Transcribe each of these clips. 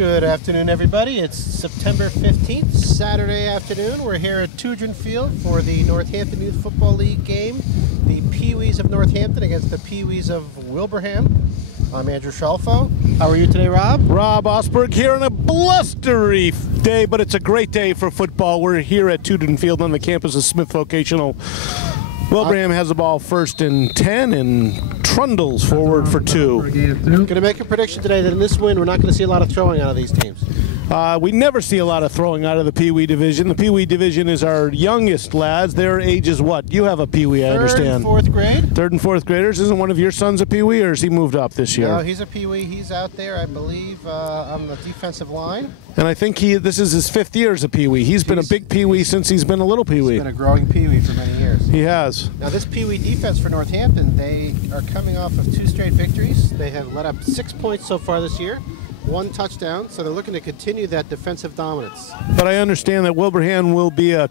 Good afternoon, everybody. It's September 15th, Saturday afternoon. We're here at Tudrin Field for the Northampton Youth Football League game. The PeeWees of Northampton against the PeeWees of Wilbraham. I'm Andrew Shalfo. How are you today, Rob? Rob Osberg here on a blustery day, but it's a great day for football. We're here at Tudrin Field on the campus of Smith Vocational. Wilbraham has the ball first and 10, and Trundle's forward for 2. Going to make a prediction today that in this win, we're not going to see a lot of throwing out of these teams. We never see a lot of throwing out of the Pee Wee division. The Pee Wee division is our youngest lads. Their age is what? You have a Pee Wee, I understand. 3rd and 4th grade. 3rd and 4th graders. Isn't one of your sons a Pee Wee, or has he moved up this year? No, he's a Pee Wee. He's out there, I believe, on the defensive line. And I think this is his 5th year as a Pee Wee. He's been a big Pee Wee since he's been a little Pee Wee. He's been a growing Pee Wee for many years. He has. Now this Pee Wee defense for Northampton, they are coming off of 2 straight victories. They have let up 6 points so far this year. 1 touchdown, so they're looking to continue that defensive dominance. But I understand that Wilbraham will be a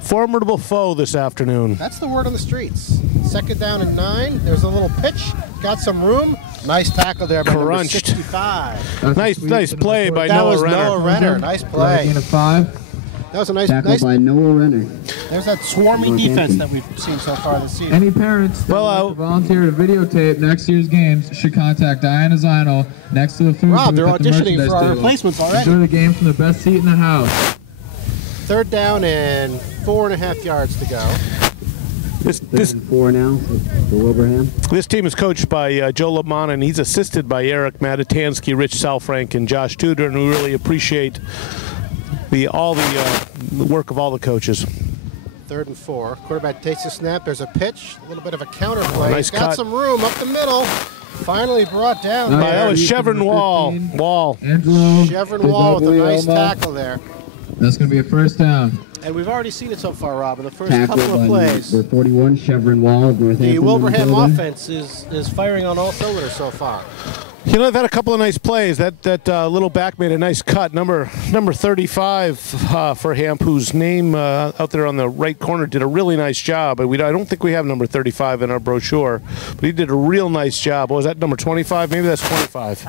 formidable foe this afternoon. That's the word on the streets. 2nd down and 9. There's a little pitch. Got some room. Nice tackle there by number 65. Nice play by Noah Renner. Noah Renner. Nice play. That was a nice tackle by Noah Renner. There's that swarmy defense that we've seen so far this season. Any parents that would like to volunteer to videotape next year's games should contact Diana Zinal next to the food Rob, booth they're at the auditioning merchandise for our table. replacements already. Enjoy the game from the best seat in the house. 3rd down and 4.5 yards to go. This 4 now for Wilbraham. This team is coached by Joe Lamont, and he's assisted by Eric Matatansky, Rich Salfrank, and Josh Tudor, and we really appreciate the work of all the coaches. 3rd and 4. Quarterback takes a snap. There's a pitch. A little bit of a counter play. Nice Got cut. some room up the middle. Finally brought down. That was Chevron Wall. Chevron Wall with a nice tackle there. That's going to be a 1st down. And we've already seen it so far, Rob, in the first Tackle couple of plays. Number 41, Chevron Wall of Northampton. The Wilbraham offense is firing on all cylinders so far. You know, they've had a couple of nice plays. That little back made a nice cut. Number 35 for Hamp, whose name out there on the right corner did a really nice job. I don't think we have number 35 in our brochure, but he did a real nice job. What was that, number 25? Maybe that's 25.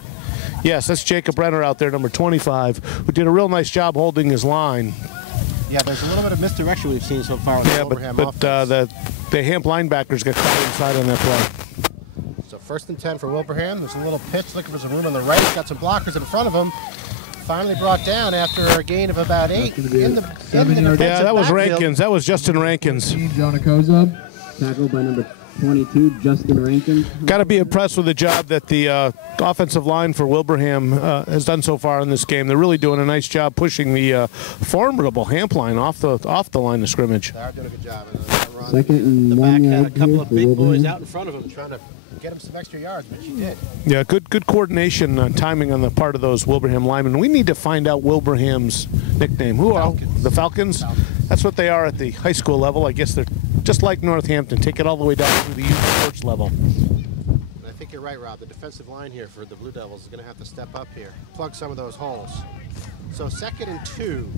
Yes, that's Jacob Renner out there, number 25, who did a real nice job holding his line. Yeah, there's a little bit of misdirection we've seen so far with the Wilbraham offense. The Hamp linebackers got caught inside on that play. So 1st and 10 for Wilbraham. There's a little pitch, looking for some room on the right. Got some blockers in front of him. Finally brought down after a gain of about 8 in the defensive Yeah, that was backfield. Rankins. That was Justin Rankins. Jonah Kozub. Tackle by number 22, Justin Rankin. Got to be impressed with the job that the offensive line for Wilbraham has done so far in this game. They're really doing a nice job pushing the formidable Hamp line off the line of scrimmage. They are doing a good job. 2nd and The 1 back had a yard couple here of for big boys Wilbraham. out in front of him trying to get him some extra yards, but she did. Yeah, good coordination and timing on the part of those Wilbraham linemen. We need to find out Wilbraham's nickname. Who are the Falcons? That's what they are at the high school level. I guess they're just like Northampton. Take it all the way down to the youth coach level. And I think you're right, Rob. The defensive line here for the Blue Devils is going to have to step up here, plug some of those holes. So 2nd and 2.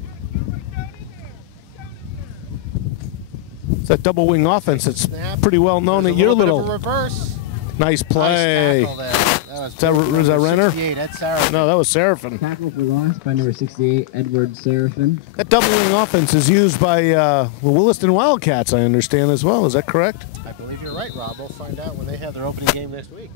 It's that double wing offense that's Snap. pretty well known at your Bit of little. a reverse. Nice play. Nice tackle there. Was that Renner? 68, Ed Sarah. No, that was Seraphin. Tackle for loss by number 68, Edward Seraphin. That double wing offense is used by the Williston Wildcats, I understand, as well. Is that correct? I believe you're right, Rob. We'll find out when they have their opening game next week.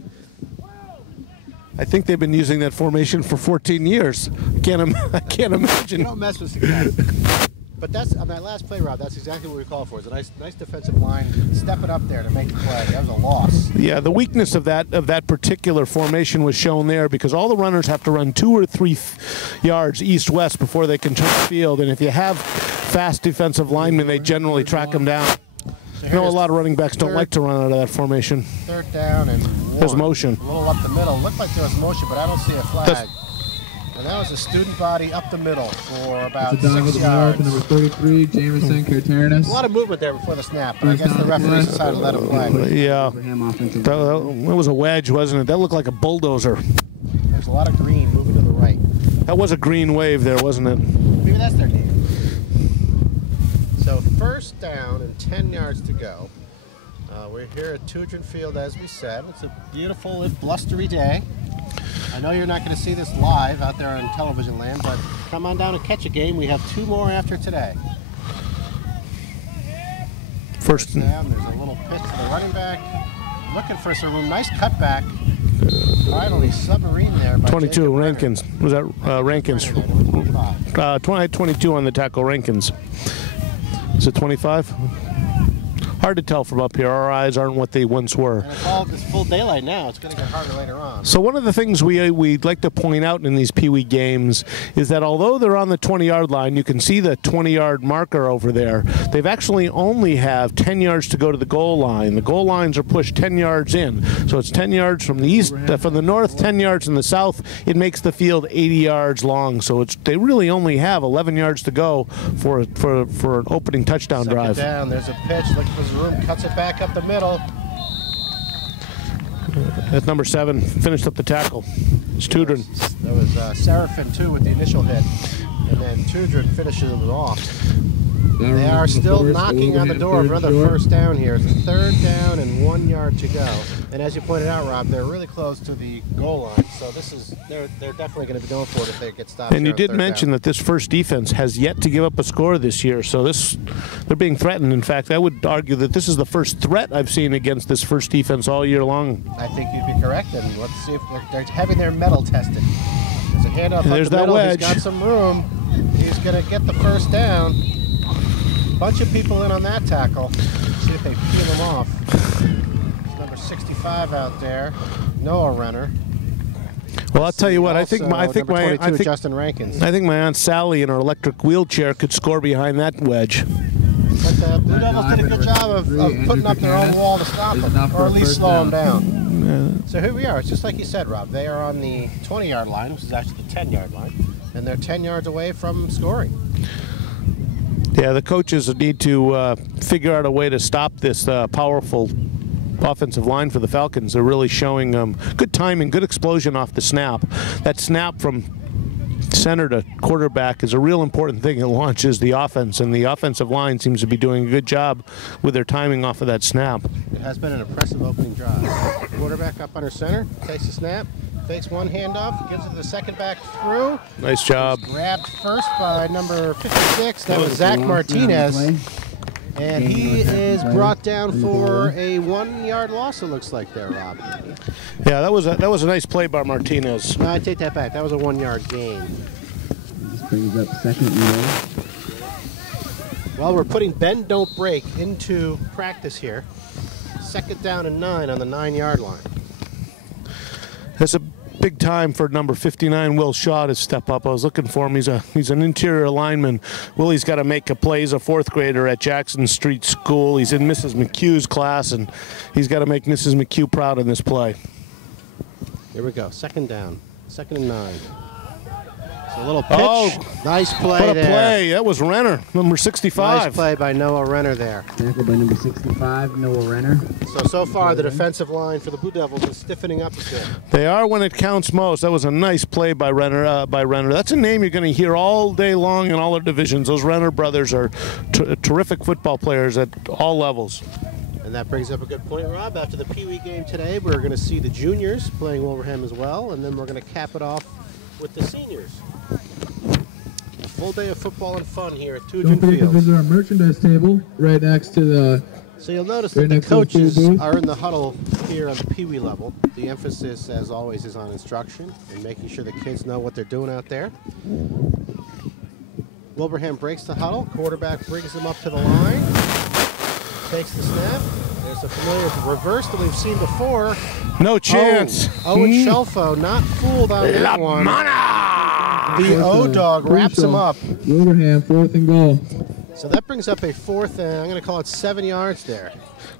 I think they've been using that formation for 14 years. I can't You imagine. don't mess with success. But that's on that last play, Rob. That's exactly what we call for. It's a nice defensive line stepping up there to make the play. That was a loss. Yeah, the weakness of that particular formation was shown there because all the runners have to run 2 or 3 yards east-west before they can turn the field. And if you have fast defensive linemen, they generally track them down. So I know a lot of running backs don't like to run out of that formation. 3rd down and 1. There's motion. A little up the middle. Looked like there was motion, but I don't see a flag. And that was a student body up the middle for about 6 yards. Number 33, Jameson Kurtaranis. A lot of movement there before the snap, but I guess the referees decided to let him play. Yeah, Wilbraham offensive that was a wedge, wasn't it? That looked like a bulldozer. There's a lot of green moving to the right. That was a green wave there, wasn't it? Maybe that's their game. So 1st down and 10 yards to go. We're here at Tudrin Field, as we said. It's a beautiful, blustery day. I know you're not going to see this live out there in television land, but come on down and catch a game. We have 2 more after today. First down, there's a little pitch to the running back. Looking for some room. Nice cutback. Finally, submarine there. By 22, Jacob Rankins. Was that Rankins? 22 on the tackle, Rankins. Is it 25? Hard to tell from up here. Our eyes aren't what they once were. And it's full daylight now. It's going to get harder later on. So one of the things we'd like to point out in these Pee Wee games is that although they're on the 20-yard line, you can see the 20-yard marker over there. They've actually only have 10 yards to go to the goal line. The goal lines are pushed 10 yards in. So it's 10 yards from the east, from the north, 10 yards from the south. It makes the field 80 yards long. So they really only have 11 yards to go for an opening touchdown drive. Down. There's a pitch. Looking for room. Cuts it back up the middle. That's number 7. Finished up the tackle. It's Tudrin. That was Seraphin, too, with the initial hit. And then Tudrin finishes it off. They are still knocking on the door of another first down here. It's a 3rd down and 1 yard to go. And as you pointed out, Rob, they're really close to the goal line. So they're definitely going to be going for it if they get stopped. And you did mention that this first defense has yet to give up a score this year. So they're being threatened. In fact, I would argue that this is the first threat I've seen against this first defense all year long. I think you'd be correct. And let's see if they're having their metal tested. There's a handoff up there's the that middle. wedge. He's got some room. He's going to get the first down. Bunch of people in on that tackle. See if they peel him off. It's number 65 out there, Noah Renner. Well, I'll tell you what. I think Justin Rankins. I think my Aunt Sally in her electric wheelchair could score behind that wedge. But the Blue Devils did a good job of putting up their own wall to stop them, or at least slow them down. So here we are. It's just like you said, Rob. They are on the 20-yard line, which is actually the 10-yard line, and they're 10 yards away from scoring. Yeah, the coaches need to figure out a way to stop this powerful offensive line for the Falcons. They're really showing good timing, good explosion off the snap. That snap from center to quarterback is a real important thing. It launches the offense, and the offensive line seems to be doing a good job with their timing off of that snap. It has been an impressive opening drive. Quarterback up under center, takes the snap, fakes one handoff, gives it to the second back through. Nice job. Grabbed first by number 56. That was Zach Martinez. And he is brought down for a 1 yard loss, it looks like there, Rob. Yeah, that was a nice play by Martinez. No, I take that back. That was a 1 yard gain. This brings up 2nd and goal. Well, we're putting bend, don't break into practice here. 2nd down and 9 on the 9 yard line. That's a big time for number 59, Will Shaw, to step up. I was looking for him. He's an interior lineman. Willie's got to make a play. He's a 4th grader at Jackson Street School. He's in Mrs. McHugh's class, and he's got to make Mrs. McHugh proud in this play. Here we go. 2nd down. 2nd and 9. So a little pitch. Oh, nice play what a there. play. That was Renner, number 65. Nice play by Noah Renner there. Tackled by number 65, Noah Renner. So far, the defensive line for the Blue Devils is stiffening up a bit. They are when it counts most. That was a nice play by Renner. That's a name you're going to hear all day long in all our divisions. Those Renner brothers are terrific football players at all levels. And that brings up a good point, Rob. After the Pee Wee game today, we're going to see the juniors playing Wilbraham as well, and then we're going to cap it off with the seniors. A full day of football and fun here at Tudrin Don't forget to Field. visit our merchandise table right next to the. So you'll notice that the coaches are in the huddle here on the Pee Wee level. The emphasis, as always, is on instruction and making sure the kids know what they're doing out there. Wilbraham breaks the huddle. Quarterback brings them up to the line. Takes the snap. There's a familiar reverse that we've seen before. No chance. Owen Shelfo not fooled on that one. The O-Dog wraps him up. Wilbraham, 4th and goal. So that brings up a 4th and I'm going to call it 7 yards there.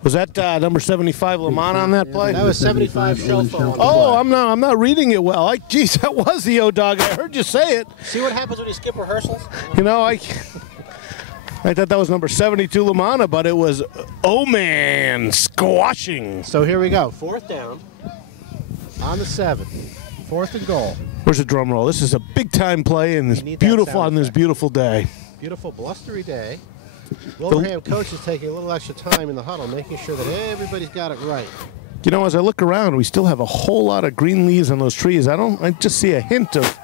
Was that number 75 Lamont on that play? That was 75 Shelfo. Oh, I'm not reading it well. Geez, that was the O-Dog. I heard you say it. See what happens when you skip rehearsals? You know, I thought that was number 72 Lamana, but it was man squashing. So here we go. 4th down on the 7. 4th and goal. Where's the drum roll? This is a big time play in this beautiful day. Beautiful blustery day. Wilbraham coach is taking a little extra time in the huddle, making sure that everybody's got it right. You know, as I look around, we still have a whole lot of green leaves on those trees. I just see a hint of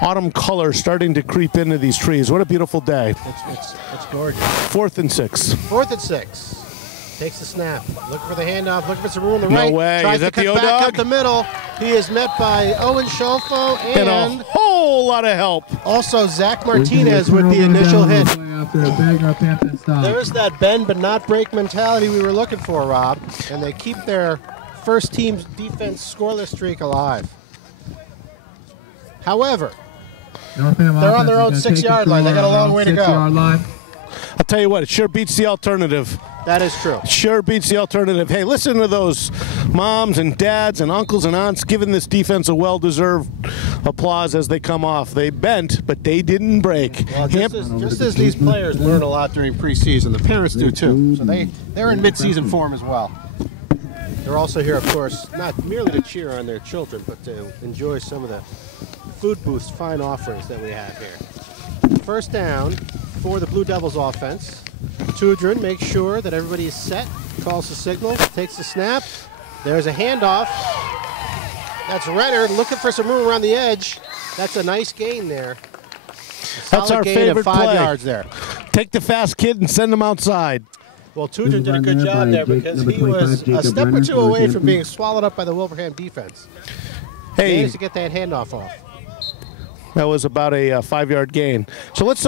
autumn color starting to creep into these trees. What a beautiful day. It's gorgeous. 4th and 6. 4th and 6. Takes the snap. Looking for the handoff. Looking for some room on the right. No way. Tries Is that to the cut back O-Dog? up the middle. He is met by Owen Scholfo And and a whole lot of help. also Zach Martinez with the initial hit. After a big Northampton stop. There's that bend but not break mentality we were looking for, Rob. And they keep their first team's defense scoreless streak alive. However, Northampton they're on their own offense is gonna 6-yard take line. They got a control long around way to go. 6-yard line. I'll tell you what, it sure beats the alternative. that is true. Sure beats the alternative. Hey, listen to those moms and dads and uncles and aunts giving this defense a well-deserved applause as they come off. They bent, but they didn't break. Well, just as these players learn a lot during preseason, the parents do too. So they're in mid-season form as well. They're also here, of course, not merely to cheer on their children, but to enjoy some of the food booth's fine offerings that we have here. First down for the Blue Devils offense. Tudrin makes sure that everybody is set, calls the signal, takes the snap. There's a handoff. That's Renner looking for some room around the edge. That's a nice gain there. That's our gain favorite of 5 play. yards there. Take the fast kid and send him outside. Well, Tudrin did a good job there because he was a step or two away from being swallowed up by the Wilbraham defense. Hey, Managed to get that handoff off. that was about a 5-yard gain. So let's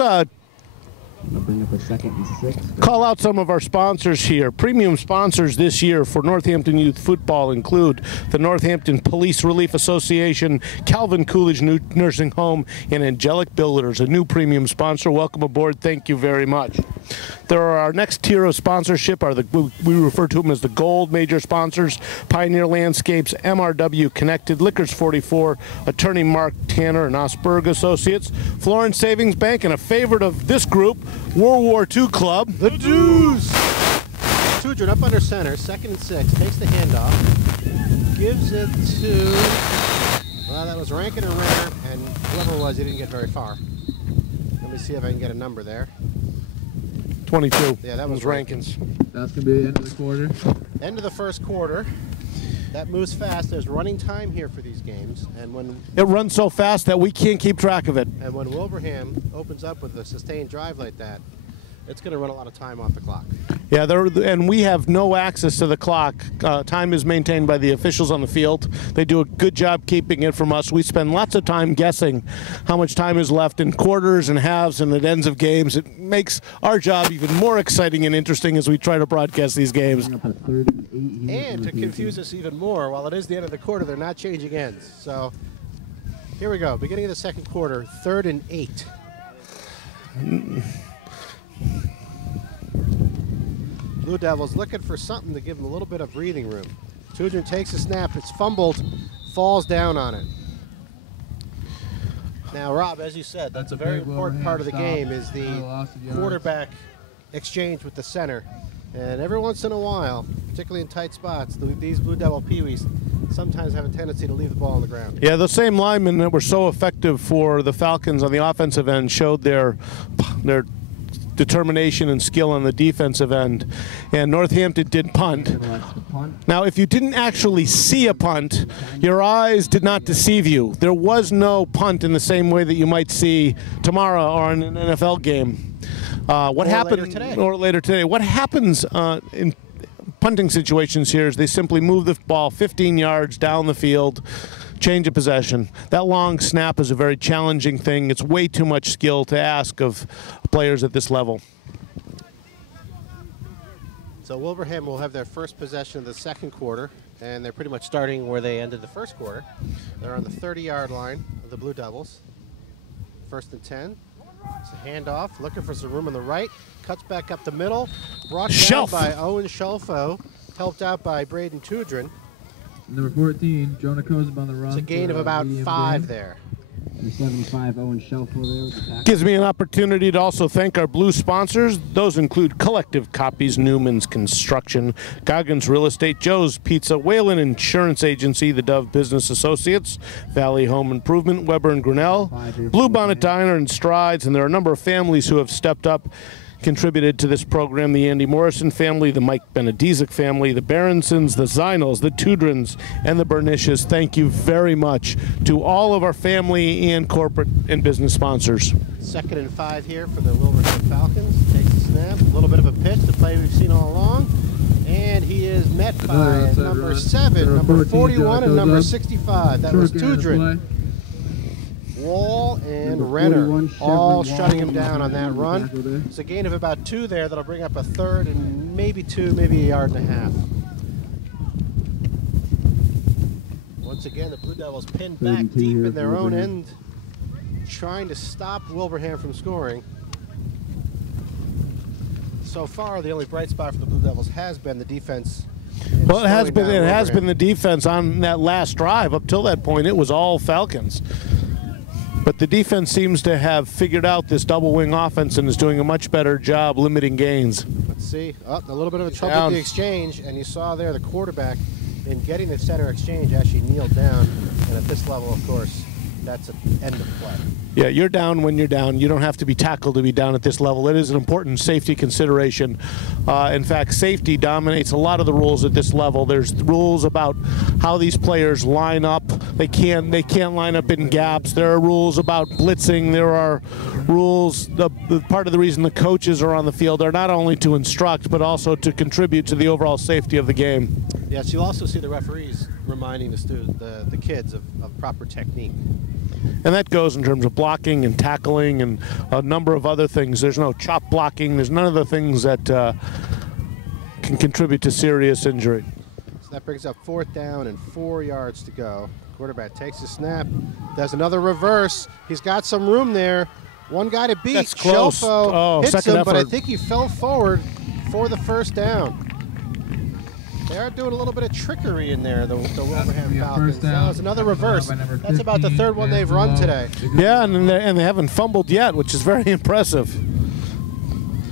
I'll bring up a 2nd and 6. call out some of our sponsors here. Premium sponsors this year for Northampton Youth Football include the Northampton Police Relief Association, Calvin Coolidge Nursing Home, and Angelic Builders, a new premium sponsor. Welcome aboard. Thank you very much. There are our next tier of sponsorship are we refer to them as the gold major sponsors: Pioneer Landscapes, MRW Connected, Liquors 44, Attorney Mark Tanner and Osberg Associates, Florence Savings Bank, and a favorite of this group, World War II Club, the Dews. Tudrin up under center, 2nd and 6, takes the handoff, gives it to, well, that was Rankin or Renner, and whoever it was, he didn't get very far. Let me see if I can get a number there. 22. Yeah, that was Rankins. That's going to be the end of the quarter. End of the first quarter. That moves fast. There's running time here for these games, and when It runs so fast that we can't keep track of it. Wilbraham opens up with a sustained drive like that, it's going to run a lot of time off the clock. Yeah, and we have no access to the clock. Time is maintained by the officials on the field. They do a good job keeping it from us. We spend lots of time guessing how much time is left in quarters and halves and at ends of games. It makes our job even more exciting and interesting as we try to broadcast these games. Bring up a 3rd and 8 here. And to confuse us even more, while it is the end of the quarter, they're not changing ends. So here we go, beginning of the second quarter, 3rd and 8. Blue Devils looking for something to give them a little bit of breathing room. Tudrin takes a snap, it's fumbled, falls down on it. Now, Rob, as you said, that's a very important part of the game is the quarterback exchange with the center. And every once in a while, particularly in tight spots, these Blue Devil PeeWees sometimes have a tendency to leave the ball on the ground. Yeah, the same linemen that were so effective for the Falcons on the offensive end showed their determination and skill on the defensive end. And Northampton did punt. Now, if you didn't actually see a punt, your eyes did not deceive you. There was no punt in the same way that you might see tomorrow or in an NFL game. What happened later today? What happens in punting situations here is they simply move the ball 15 yards down the field, change of possession. That long snap is a very challenging thing. It's way too much skill to ask of players at this level. So Wilbraham will have their first possession of the second quarter, and they're pretty much starting where they ended the first quarter. They're on the 30-yard line of the Blue Devils. 1st and 10. It's a handoff, looking for some room on the right. Cuts back up the middle. Brought down by Owen Scholfo, helped out by Braden Tudrin. Number 14, Jonah Kozub on the run. It's a gain of about 5 there. The 75 Owen Shelfo there with the tackle. Gives me an opportunity to also thank our blue sponsors. Those include Collective Copies, Newman's Construction, Goggins Real Estate, Joe's Pizza, Whalen Insurance Agency, the Dove Business Associates, Valley Home Improvement, Weber and Grinnell, Blue Bonnet Diner and Strides, and there are a number of families who have stepped up, contributed to this program: the Andy Morrison family, the Mike Benedizic family, the Berensons, the Zinals, the Tudrins, and the Bernishes. Thank you very much to all of our family and corporate and business sponsors. 2nd and 5 here for the Wilbraham Falcons. Takes the snap, a little bit of a pitch, the play we've seen all along. And he is met by number 7, number 41, and number 65. That was Tudrin. Wall and Renner all shutting him down on that run. It's a gain of about 2 there. That'll bring up a 3rd and maybe 2, maybe a yard and a half. Once again, the Blue Devils pinned back deep in their own end, trying to stop Wilbraham from scoring. So far, the only bright spot for the Blue Devils has been the defense. Well, it has been the defense on that last drive. Up till that point, it was all Falcons. But the defense seems to have figured out this double wing offense and is doing a much better job limiting gains. Let's see. Oh, a little bit of a trouble with the exchange, and you saw there the quarterback in getting the center exchange actually kneeled down. And at this level, of course, that's an end of play. Yeah, you're down when you're down. You don't have to be tackled to be down at this level. It is an important safety consideration. In fact, safety dominates a lot of the rules at this level. There's rules about how these players line up. They can't line up in gaps. There are rules about blitzing. There are rules. Part of the reason the coaches are on the field are not only to instruct, but also to contribute to the overall safety of the game. Yes, you'll also see the referees reminding the kids of proper technique. And that goes in terms of blocking and tackling and a number of other things. There's no chop blocking. There's none of the things that can contribute to serious injury. So that brings up 4th down and 4 yards to go. Quarterback takes the snap, does another reverse. He's got some room there. One guy to beat. That's close. Shelfo hits him, effort. but I think he fell forward for the 1st down. They are doing a little bit of trickery in there, the Wilbraham Falcons. That was another reverse. That's about the 3rd one they've run today. Yeah, and they haven't fumbled yet, which is very impressive.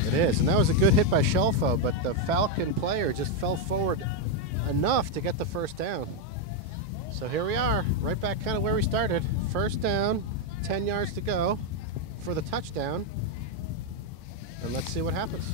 It is, and that was a good hit by Shelfo, but the Falcon player just fell forward enough to get the 1st down. So here we are, right back kind of where we started. 1st down, 10 yards to go for the touchdown. And let's see what happens.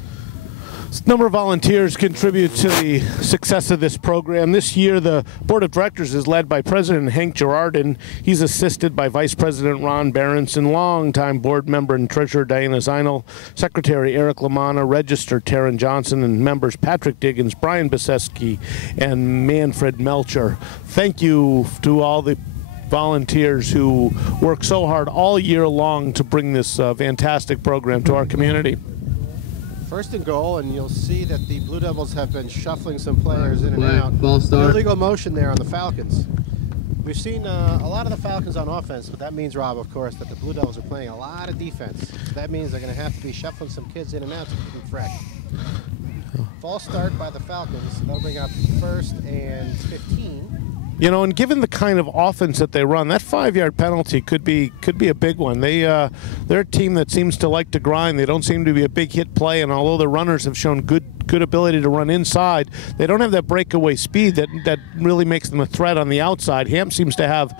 A number of volunteers contribute to the success of this program. This year, the Board of Directors is led by President Hank Girardin. He's assisted by Vice President Ron Berenson, longtime board member and treasurer Diana Zinal, Secretary Eric Lamanna, Register Taryn Johnson, and members Patrick Diggins, Brian Biseski, and Manfred Melcher. Thank you to all the volunteers who work so hard all year long to bring this fantastic program to our community. 1st and goal, and you'll see that the Blue Devils have been shuffling some players in and out. Ball start. Illegal motion there on the Falcons. We've seen a lot of the Falcons on offense, but that means, Rob, of course, that the Blue Devils are playing a lot of defense. So that means they're going to have to be shuffling some kids in and out to keep them fresh. False start by the Falcons. That'll bring up 1st and 15. You know, and given the kind of offense that they run, that 5-yard penalty could be a big one. They're a team that seems to like to grind. They don't seem to be a big hit play, and although the runners have shown good ability to run inside, they don't have that breakaway speed that really makes them a threat on the outside. Hamp seems to have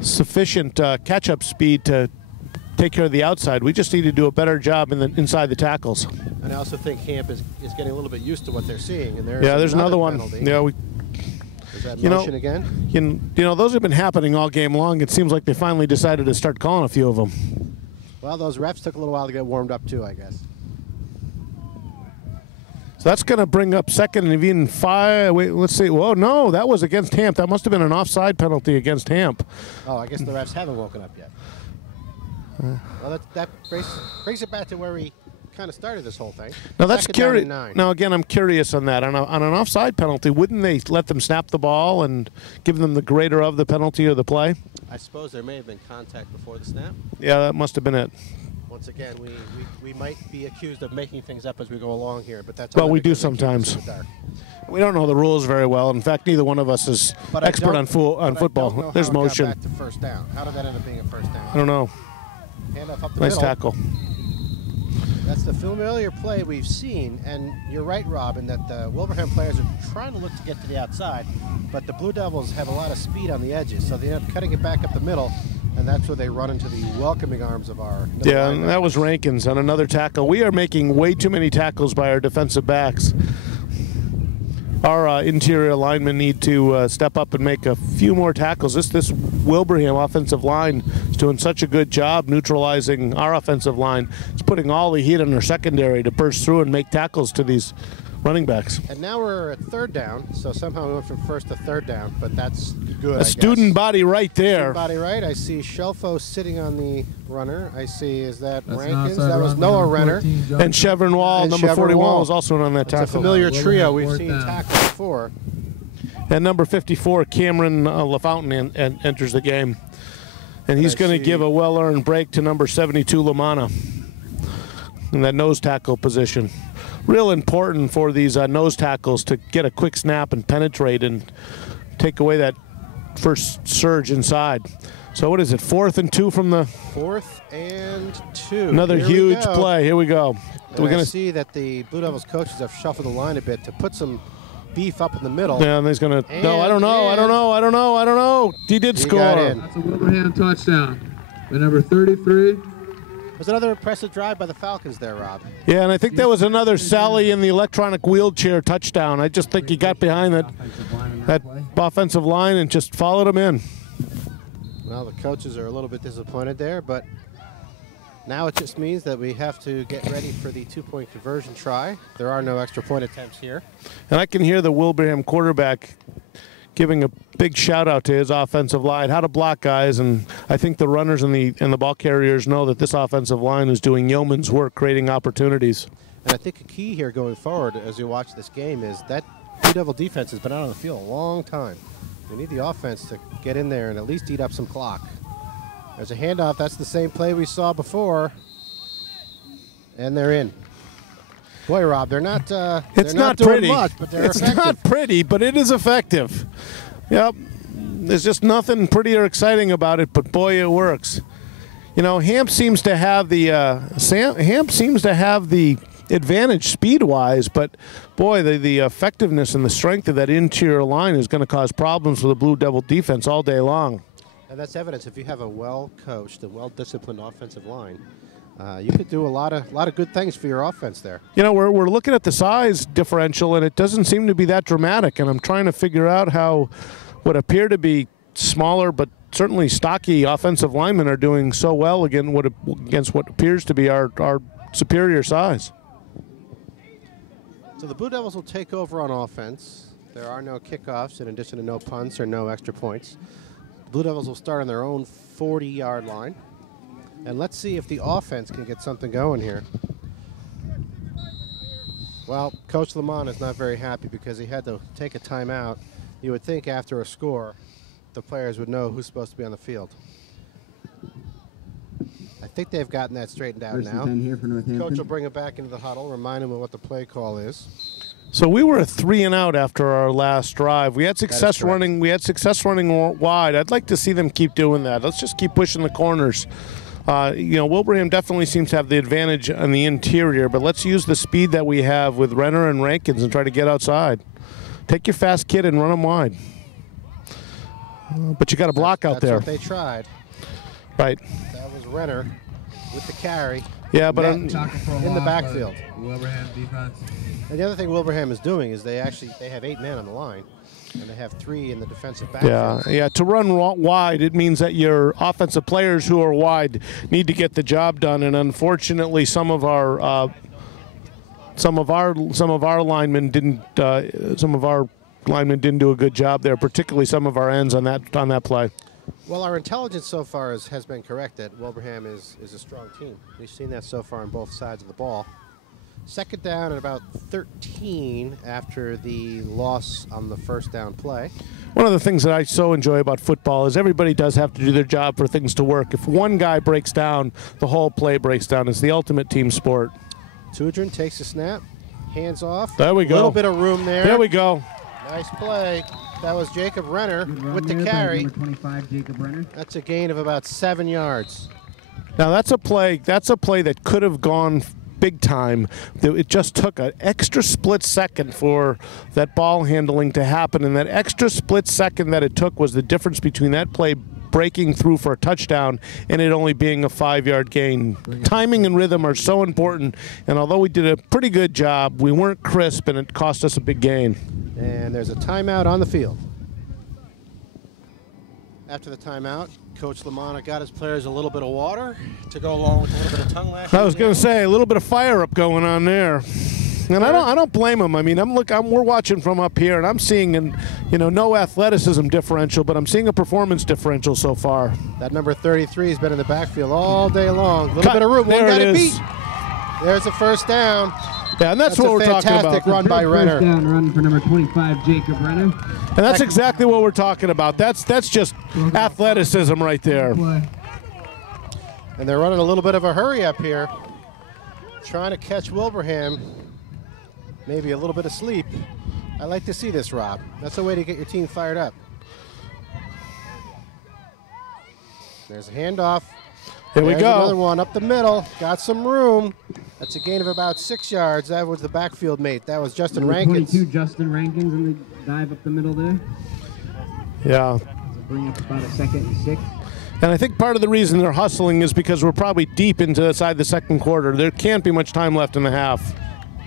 sufficient catch-up speed to take care of the outside. We just need to do a better job inside the tackles. And I also think Hamp is getting a little bit used to what they're seeing. And there's another one. Penalty. Yeah, Is that motion again? You know, those have been happening all game long. It seems like they finally decided to start calling a few of them. Well, those refs took a little while to get warmed up too, I guess. So that's going to bring up 2nd and even 5. Wait, let's see. Whoa, no, that was against Hamp. That must have been an offside penalty against Hamp. Oh, I guess the refs haven't woken up yet. Well, that brings it back to where we kind of started this whole thing. Now that's curious. Now again, I'm curious on that. On an offside penalty, wouldn't they let them snap the ball and give them the greater of the penalty or the play? I suppose there may have been contact before the snap. Yeah, that must have been it. Once again, we might be accused of making things up as we go along here, but that's well, we do sometimes. We don't know the rules very well. In fact, neither one of us is expert on football. There's motion. Back to 1st down. How did that end up being a 1st down? I don't know. Handoff up the nice middle. tackle. That's the familiar play we've seen, and you're right, Robin, that the Wilbraham players are trying to look to get to the outside, but the Blue Devils have a lot of speed on the edges, so they end up cutting it back up the middle, And that's where they run into the welcoming arms of our Yeah, and that was Rankins on another tackle. We are making way too many tackles by our defensive backs. Our interior linemen need to step up and make a few more tackles. This Wilbraham offensive line is doing such a good job neutralizing our offensive line. It's putting all the heat on their secondary to burst through and make tackles to these running backs. And now we're at third down, so somehow we went from first to third down, but that's good. A student body right there. Student body right. I see Shelfo sitting on the runner. I see, is that That's Rankins? an outside That was run, Noah number Renner. 14, John. And Chevron Wall, And number Chevron 41, Wall. was also on that It's a tackle. familiar trio we've Fourth seen down. tackle before. And number 54, Cameron LaFountain, enters the game. And he's I going to see- give a well-earned break to number 72, Lamanna, in that nose tackle position. Real important for these nose tackles to get a quick snap and penetrate and take away that first surge inside. So what is it, 4th and 2 from the... 4th and 2. Another Here we huge go. play. Here we go. And We're I gonna see that the Blue Devils coaches have shuffled the line a bit to put some beef up in the middle. Yeah, and he's going to... No, I don't know. He did He score. got in. That's a Wilbraham touchdown. The number 33. There's another impressive drive by the Falcons there, Rob. Yeah, and I think that was another Sally in the electronic wheelchair touchdown. I just think he got behind that offensive line and just followed him in. Well, the coaches are a little bit disappointed there, but now it just means that we have to get ready for the two-point conversion try. There are no extra point attempts here. And I can hear the Wilbraham quarterback giving a big shout out to his offensive line. How to block, guys, and I think the runners and the ball carriers know that this offensive line is doing yeoman's work, creating opportunities. And I think a key here going forward as you watch this game is that Blue Devil defense has been out on the field a long time. We need the offense to get in there and at least eat up some clock. There's a handoff. That's the same play we saw before. And they're in. Boy, Rob, they're not. It's they're not pretty. doing much, but they're it's effective. not pretty, but it is effective. Yep. There's just nothing pretty or exciting about it, but boy, it works. You know, Hamp seems to have the advantage speed-wise, but boy, the effectiveness and the strength of that interior line is going to cause problems for the Blue Devil defense all day long. And that's evidence if you have a well-coached and well-disciplined offensive line. You could do a lot of good things for your offense there. You know, we're looking at the size differential, and it doesn't seem to be that dramatic. And I'm trying to figure out how what appear to be smaller but certainly stocky offensive linemen are doing so well against what appears to be our superior size. So the Blue Devils will take over on offense. There are no kickoffs in addition to no punts or no extra points. The Blue Devils will start on their own 40-yard line. And let's see if the offense can get something going here. Well, Coach Lamont is not very happy because he had to take a timeout. You would think after a score, the players would know who's supposed to be on the field. I think they've gotten that straightened out First now. and 10 here for Northampton. Coach will bring it back into the huddle, remind him of what the play call is. So we were a 3-and-out after our last drive. We had success correct. running. We had success running wide. I'd like to see them keep doing that. Let's just keep pushing the corners. You know, Wilbraham definitely seems to have the advantage on the interior, but let's use the speed that we have with Renner and Rankins and try to get outside. Take your fast kid and run them wide. But you got to block out there. That's what they tried. Right. That was Renner with the carry. Yeah, but Net I'm, in the backfield. Wilbraham defense. And the other thing Wilbraham is doing is they have 8 men on the line, and they have 3 in the defensive backfield. yeah. To run wide, it means that your offensive players who are wide need to get the job done, and unfortunately, some of our linemen didn't. Some of our linemen didn't do a good job there, particularly some of our ends on that play. Well, our intelligence so far has been correct that Wilbraham is a strong team. We've seen that so far on both sides of the ball. Second down and about 13 after the loss on the first down play. One of the things that I so enjoy about football is everybody does have to do their job for things to work. If one guy breaks down, the whole play breaks down. It's the ultimate team sport. Tudrin takes a snap, hands off. There we go. A little bit of room there. There we go. Nice play. That was Jacob Renner Good run with the there by carry. Number 25, Jacob Renner. That's a gain of about 7 yards. Now that's a play that could have gone big time. It just took an extra split second for that ball handling to happen, and that extra split second that it took was the difference between that play breaking through for a touchdown and it only being a 5-yard gain. Timing and rhythm are so important, and although we did a pretty good job, we weren't crisp, and it cost us a big gain. And there's a timeout on the field. After the timeout, Coach Lamanna got his players a little bit of water to go along with a little bit of tongue lashing. I was going to say, a little bit of fire up going on there. And I don't blame him. I mean, we're watching from up here, and I'm seeing, no athleticism differential, but I'm seeing a performance differential so far. That number 33 has been in the backfield all day long. A little bit of room. One got it beat. There's a first down. Yeah, and that's what we're talking about. Fantastic run by Renner. First down run for number 25, Jacob Renner. And that's exactly what we're talking about. That's just athleticism right there. And they're running a little bit of a hurry up here, trying to catch Wilbraham. Maybe a little bit of sleep. I like to see this, Rob. That's a way to get your team fired up. There's a handoff. Here we go. Another one up the middle. Got some room. That's a gain of about 6 yards. That was the backfield mate. That was Justin Rankins. 22, Justin Rankins, and the dive up the middle there. Yeah. Bring up about a 2nd and 6. And I think part of the reason they're hustling is because we're probably deep inside the second quarter. There can't be much time left in the half.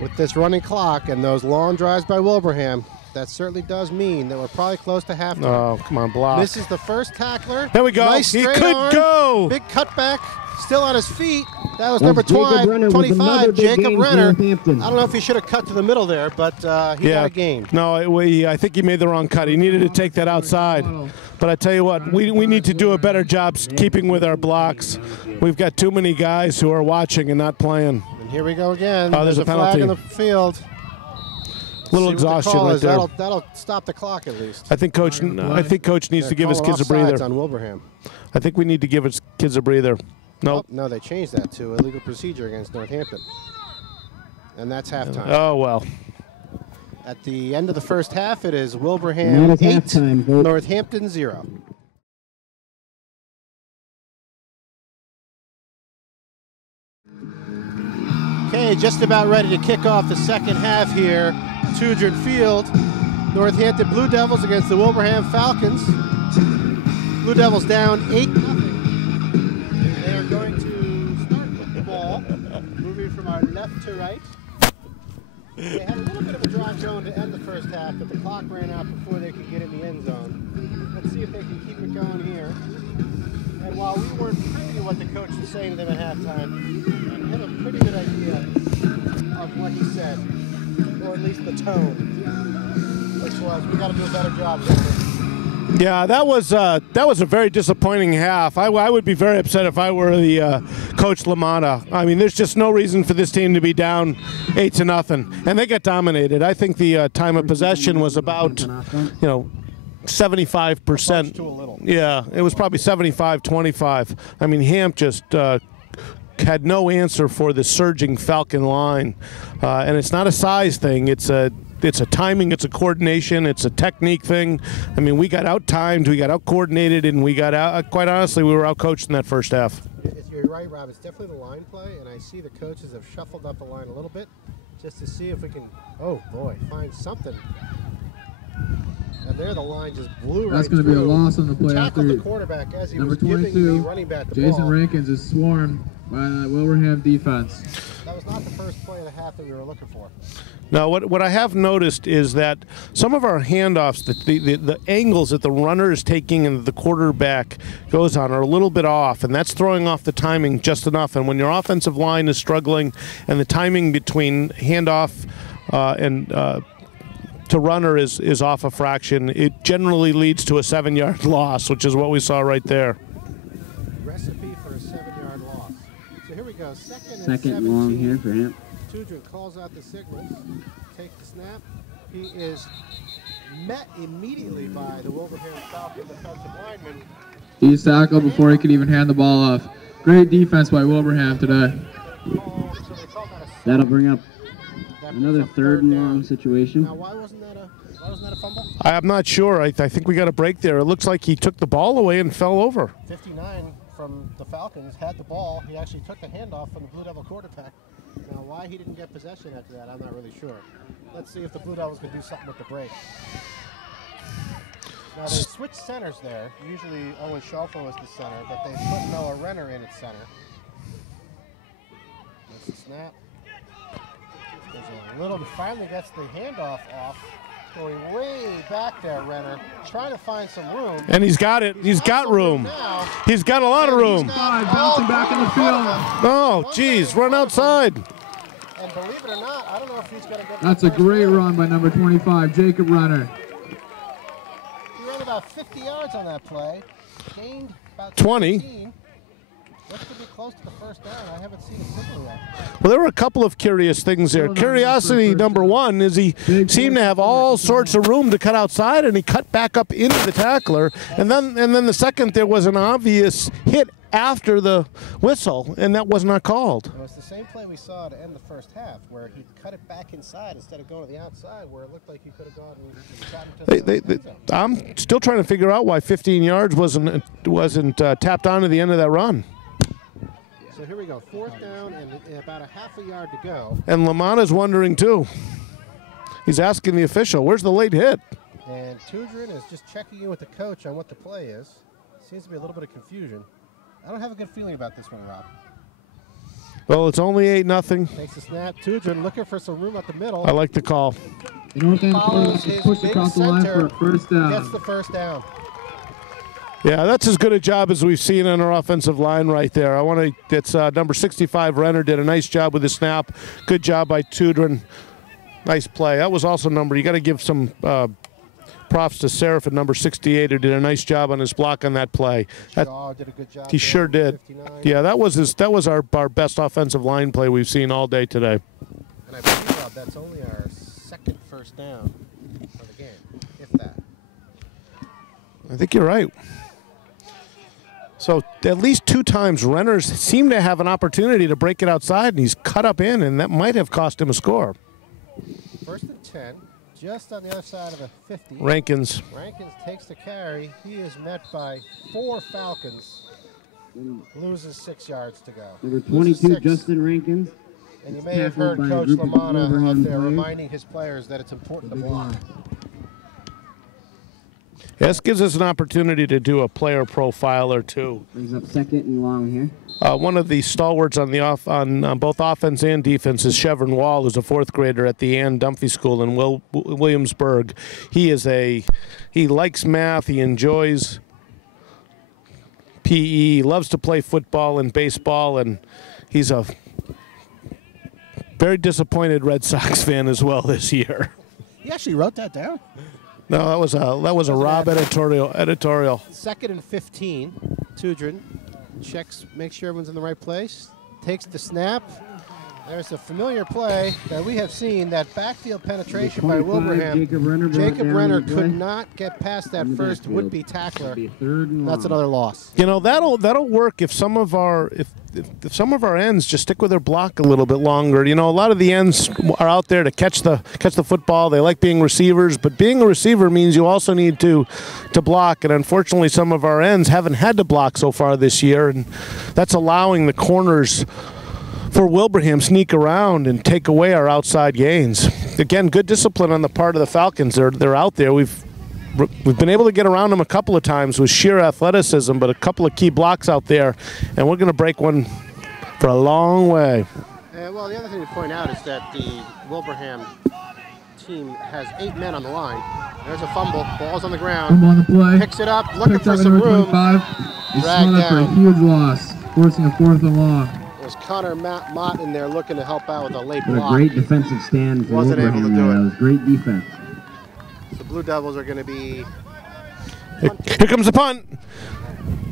With this running clock and those long drives by Wilbraham, that certainly does mean that we're probably close to halftime. Oh, come on, block. This is the first tackler. There we go. Nice He straight could arm. go. Big cutback. Still on his feet. That was That's number Jacob Renner with 25, another big Jacob gain for Renner. I Northampton. don't know if he should have cut to the middle there, but he got a gain. No, I think he made the wrong cut. He needed to take that outside. But I tell you what, we need to do a better job keeping with our blocks. We've got too many guys who are watching and not playing. And here we go again. Oh, there's a flag penalty. in the field. Little exhaustion right there. That'll stop the clock at least. I think Coach needs to give his kids a breather. On Wilbraham. I think we need to give his kids a breather. Nope. No, they changed that to illegal procedure against Northampton. And that's halftime. Oh, well. At the end of the first half, it is Wilbraham 8, halftime, Northampton 0. Okay, just about ready to kick off the second half here. Tudrin Field. Northampton Blue Devils against the Wilbraham Falcons. Blue Devils down 8-0. They are going to start with the ball, moving from our left to right. They had a little bit of a drive going to end the first half, but the clock ran out before they could get in the end zone. Let's see if they can keep it going here. And while we weren't privy to what the coach was saying to them at halftime, we have a pretty good idea of what he said, or at least the tone, which was, we got to do a better job with this. Yeah, that was a very disappointing half. I would be very upset if I were the Coach Lamanna. I mean, there's just no reason for this team to be down 8-0, and they got dominated. I think the time of possession was about, 75%. Yeah, it was probably 75-25. I mean, Hamp just had no answer for the surging Falcon line, and it's not a size thing. It's a timing, it's a coordination, it's a technique thing. I mean, we got out-timed, we got out-coordinated, and we got out, quite honestly, we were out-coached in that first half. You're right, Rob. It's definitely the line play, and I see the coaches have shuffled up the line a little bit just to see if we can, oh boy, find something. And there the line just blew That's right going to be a through. loss on the play after Tackled the quarterback as he number was giving 22, the running back the Jason ball. Rankins is swarmed by the Wilbraham defense. That was not the first play of the half that we were looking for. Now, what I have noticed is that some of our handoffs, the angles that the runner is taking and the quarterback goes on are a little bit off, and that's throwing off the timing just enough. And when your offensive line is struggling and the timing between handoff and to runner is off a fraction, it generally leads to a 7-yard loss, which is what we saw right there. Recipe for a 7-yard loss. So here we go, second Second long here for him. Tudrin calls out the signals, takes the snap. He is met immediately by the Wilbraham Falcon defensive lineman. He's tackled before he could even hand the ball off. Great defense by Wilbraham today. That'll bring up another third and long situation. Now, why wasn't that a fumble? I'm not sure. I think we got a break there. It looks like he took the ball away and fell over. 59 from the Falcons had the ball. He actually took the handoff from the Blue Devil quarterback. Now, why he didn't get possession after that, I'm not really sure. Let's see if the Blue Devils can do something with the break. Now they switched centers there. Usually Owen Schauffer was the center, but they put Noah Renner in at center. That's the snap. There's a little, finally gets the handoff off. Going way back there, Renner, trying to find some room. And he's got it. He's got room. He's got a lot of room. Bouncing back in the field. Oh, geez, run outside. And believe it or not, I don't know if he's going to get. That's a great run by number 25, Jacob Renner. He ran about 50 yards on that play. Gained about 20. 15. Looks to be close to the first down. I haven't seen a signal yet. Well, there were a couple of curious things there. Curiosity number one is he seemed to have all sorts of room to cut outside, and he cut back up into the tackler. And then the second, there was an obvious hit after the whistle, and that was not called. It was the same play we saw to end the first half, where he cut it back inside instead of going to the outside, where it looked like he could have gone and shot into the end zone. I'm still trying to figure out why 15 yards wasn't tapped on to the end of that run. So here we go, 4th down and about a half a yard to go. And Lamanna's wondering too. He's asking the official, where's the late hit? And Tudrin is just checking in with the coach on what the play is. Seems to be a little bit of confusion. I don't have a good feeling about this one, Rob. Well, it's only 8-0. Takes the snap. Tudrin looking for some room at the middle. I like the call. Follows his push big across the line center. for a first down. Gets the first down. Yeah, that's as good a job as we've seen on our offensive line right there. It's number 65, Renner, did a nice job with the snap. Good job by Tudrin. Nice play. That was also you got to give some props to Seraph at number 68, who did a nice job on his block on that play. Shaw did a good job. He sure did. 59. Yeah, that was our best offensive line play we've seen all day today. And I believe, Rob, that's only our second first down of the game, if that. I think you're right. So at least 2 times Renner seemed to have an opportunity to break it outside, and he's cut up in, and that might have cost him a score. 1st and 10, just on the other side of the 50. Rankins takes the carry. He is met by 4 Falcons. Loses 6 yards to go. Number 22, Justin Rankins. And you may have heard Coach Lamanna out there reminding his players that it's important to block. This gives us an opportunity to do a player profile or two. Brings up 2nd and long here. One of the stalwarts on both offense and defense is Chevron Wall, who's a 4th grader at the Ann Dunphy School in Williamsburg. He likes math. He enjoys PE. Loves to play football and baseball, and he's a very disappointed Red Sox fan as well this year. He actually wrote that down. No, that was a Rob editorial. 2nd and 15. Tudrin checks, makes sure everyone's in the right place. Takes the snap. There's a familiar play that we have seen, that backfield penetration by Wilbraham. Jacob Renner could not get past that first would-be tackler. That's another loss. You know, that'll work if some of our ends just stick with their block a little bit longer. You know, a lot of the ends are out there to catch the football. They like being receivers, but being a receiver means you also need to block. And unfortunately, some of our ends haven't had to block so far this year, and that's allowing the corners for Wilbraham sneak around and take away our outside gains. Again, good discipline on the part of the Falcons. They're out there. We've been able to get around them a couple of times with sheer athleticism, but a couple of key blocks out there, and we're going to break one for a long way. Well, the other thing to point out is that the Wilbraham team has 8 men on the line. There's a fumble. Ball's on the ground. On the play. Picks it up, looking for some room. 25. He's Dragged up for a down. huge loss, forcing a 4th and long. There's Connor Mott in there looking to help out with a late What block. a great defensive stand for Wasn't able to Wilbraham do there. it. That was great defense. The Blue Devils are going to be... Here comes the punt.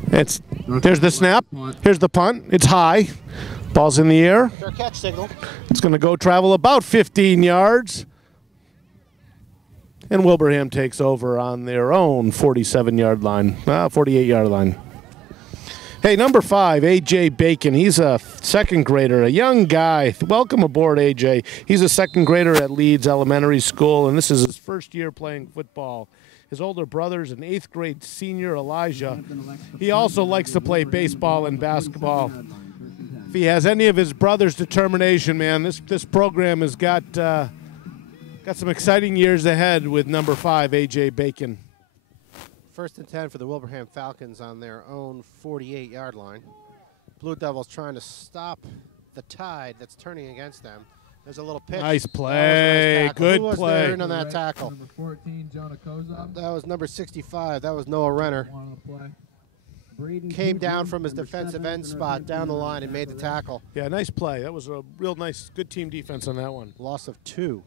There's the snap. Here's the punt. It's high. Ball's in the air. Their catch signal. It's going to go travel about 15 yards. And Wilbraham takes over on their own 47-yard line, 48-yard line. Hey, number 5, A.J. Bacon. He's a 2nd grader, a young guy. Welcome aboard, A.J. He's a 2nd grader at Leeds Elementary School, and this is his first year playing football. His older brother's an 8th grade senior, Elijah. He also likes to play baseball and basketball. If he has any of his brother's determination, man, this program has got some exciting years ahead with number 5, A.J. Bacon. First and 10 for the Wilbraham Falcons on their own 48-yard line. Blue Devils trying to stop the tide that's turning against them. There's a little pitch. Nice play. Good Who was play. there on that tackle? Number 14, Jonah Kozub. That was number 65. That was Noah Renner. On the play. Came down from his defensive end spot down the line and made the tackle. Yeah, nice play. That was a real nice, good team defense on that one. Loss of 2.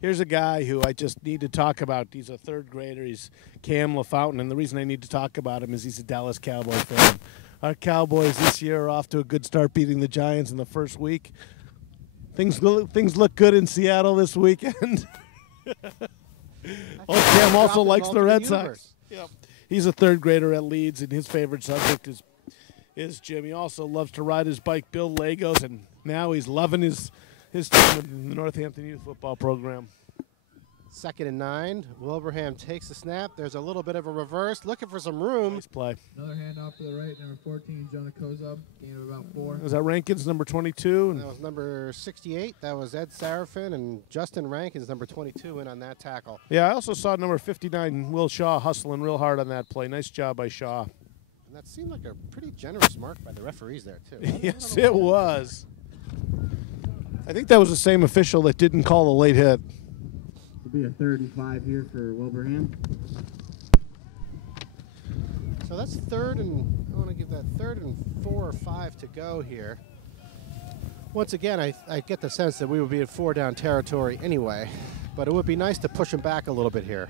Here's a guy who I just need to talk about. He's a third grader. He's Cam LaFountain, and the reason I need to talk about him is he's a Dallas Cowboy fan. Our Cowboys this year are off to a good start, beating the Giants in the first week. Things look good in Seattle this weekend. Cam also likes the Red Sox. Yep. He's a third grader at Leeds, and his favorite subject is Jim. He also loves to ride his bike, build Legos, and now he's loving his time in the Northampton Youth Football Program. 2nd and 9. Wilbraham takes the snap. There's a little bit of a reverse, looking for some room. Nice play. Another handoff to the right, number 14, Jonah Kozub. Gain of about 4. Was that Rankins, number 22? That was number 68. That was Ed Sarafin, and Justin Rankins, number 22, in on that tackle. Yeah, I also saw number 59, Will Shaw, hustling real hard on that play. Nice job by Shaw. And that seemed like a pretty generous mark by the referees there, too. Yes, it was. I think that was the same official that didn't call the late hit. It'll be a 3rd and 5 here for Wilbraham. So that's 3rd and, I want to give that 3rd and 4 or 5 to go here. Once again, I get the sense that we would be in 4-down territory anyway, but it would be nice to push them back a little bit here.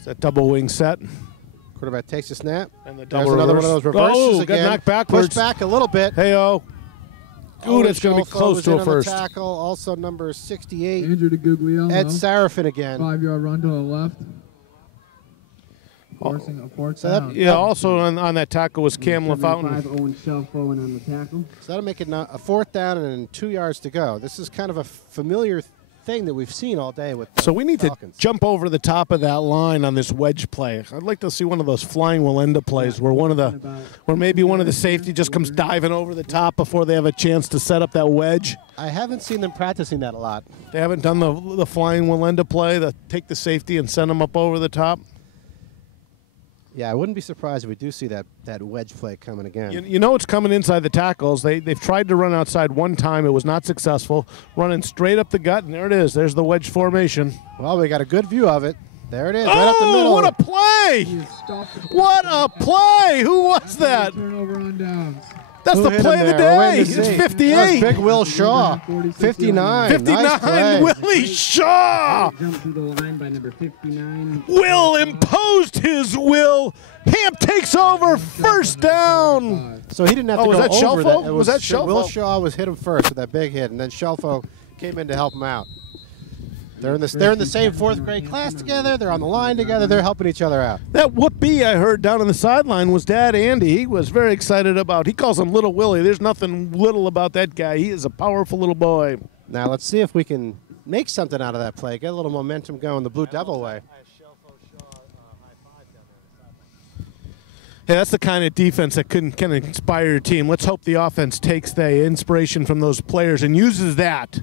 Is that double wing set? Quarterback takes a snap. And the There's double another reverse. one of those reverses again. Got knocked backwards. Pushed back a little bit. Hey-oh. Ooh, that's going to be close to a first. Tackle. Also number 68. Andrew DeGuglielmo. Ed Sarafin again. 5-yard run to the left. Forcing a fourth down. Yeah, also on that tackle was Cam LaFountain. Owen Shelfo on the tackle. So that'll make it a 4th down and 2 yards to go. This is kind of a familiar thing that we've seen all day with the So we need Falcons. to jump over the top of that line on this wedge play. I'd like to see one of those flying Willenda plays where maybe one of the safety just comes diving over the top before they have a chance to set up that wedge. I haven't seen them practicing that a lot. They haven't done the flying Willenda play, take the safety and send them up over the top. Yeah, I wouldn't be surprised if we do see that wedge play coming again. You know it's coming inside the tackles. They've tried to run outside one time. It was not successful. Running straight up the gut, and there it is. There's the wedge formation. Well, we got a good view of it. There it is, right up the middle. What a play! What a play! Who was that? Turnover on downs. That's the play of the day. It's 58. That was big Will Shaw. 59. 59, nice Willie Shaw. Jump to the line by number 59. Will imposed his will. Hamp takes over, first down. So he didn't have to was go that over Shelfo? that. Was that Shelfo? Will Shaw was hit him first with that big hit, and then Shelfo came in to help him out. They're in the same 4th grade class together. They're on the line together. They're helping each other out. That whoopee I heard down on the sideline was Dad Andy. He was very excited he calls him Little Willie. There's nothing little about that guy. He is a powerful little boy. Now let's see if we can make something out of that play. Get a little momentum going the Blue Devil way. Hey, that's the kind of defense that can inspire your team. Let's hope the offense takes the inspiration from those players and uses that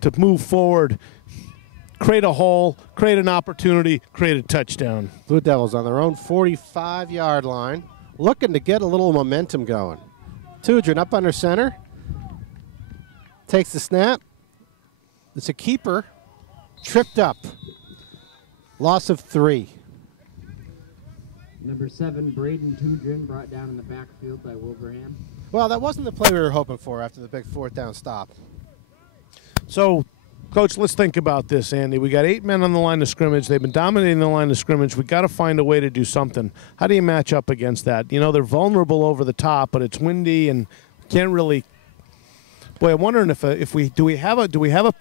to move forward, create a hole, create an opportunity, create a touchdown. Blue Devils on their own 45-yard line, looking to get a little momentum going. Tudrin up under center, takes the snap. It's a keeper, tripped up. Loss of 3. Number 7, Braden Tudrin, brought down in the backfield by Wilbraham. Well, that wasn't the play we were hoping for after the big 4th down stop. So, Coach, let's think about this, Andy. We got 8 men on the line of scrimmage. They've been dominating the line of scrimmage. We got to find a way to do something. How do you match up against that? You know, they're vulnerable over the top, but it's windy and can't really. Boy, I'm wondering if we have a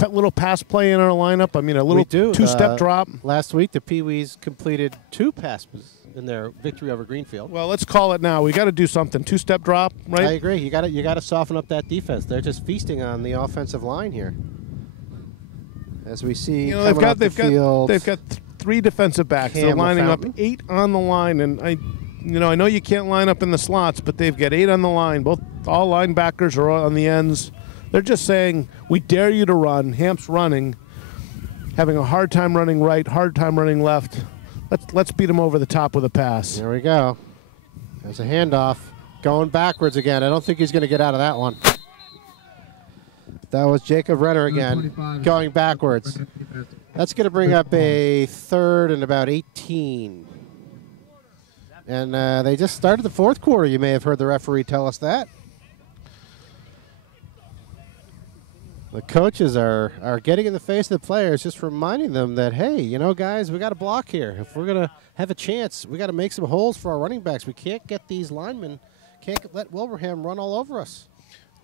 little pass play in our lineup. I mean, a little two-step drop. Last week, the PeeWees completed 2 passes in their victory over Greenfield. Well, let's call it now. We got to do something. 2-step drop, right? I agree. You got to soften up that defense. They're just feasting on the offensive line here. As we see, they've got 3 defensive backs. They're lining up 8 on the line, and I know you can't line up in the slots, but they've got 8 on the line. All linebackers are on the ends. They're just saying, we dare you to run. Hamp's running, having a hard time running right, hard time running left. let's beat them over the top with a pass. There we go. There's a handoff. Going backwards again. I don't think he's going to get out of that one. That was Jacob Renner again, going backwards. That's going to bring up a third and about 18. And they just started the fourth quarter. You may have heard the referee tell us that. The coaches are getting in the face of the players, just reminding them that, hey, you know, guys, we got to block here. If we're going to have a chance, we got to make some holes for our running backs. We can't get these linemen, can't let Wilbraham run all over us.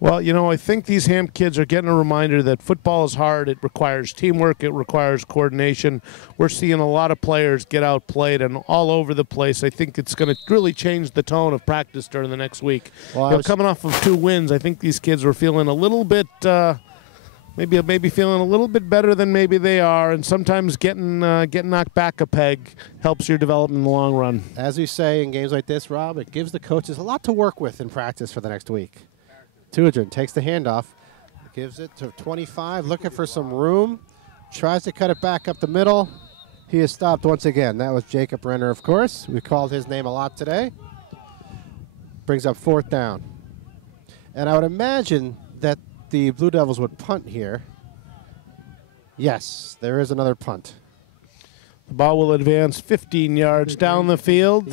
Well, you know, I think these Ham kids are getting a reminder that football is hard. It requires teamwork. It requires coordination. We're seeing a lot of players get outplayed and all over the place. I think it's going to really change the tone of practice during the next week. Well, coming off of 2 wins, I think these kids were feeling a little bit maybe feeling a little bit better than maybe they are, and sometimes getting knocked back a peg helps your development in the long run. As we say in games like this, Rob, it gives the coaches a lot to work with in practice for the next week. Tuadrin takes the handoff, gives it to 25, looking for some room, tries to cut it back up the middle. He is stopped once again. That was Jacob Renner, of course. We called his name a lot today. Brings up 4th down. And I would imagine that the Blue Devils would punt here. Yes, there is another punt. The ball will advance 15 yards down the field.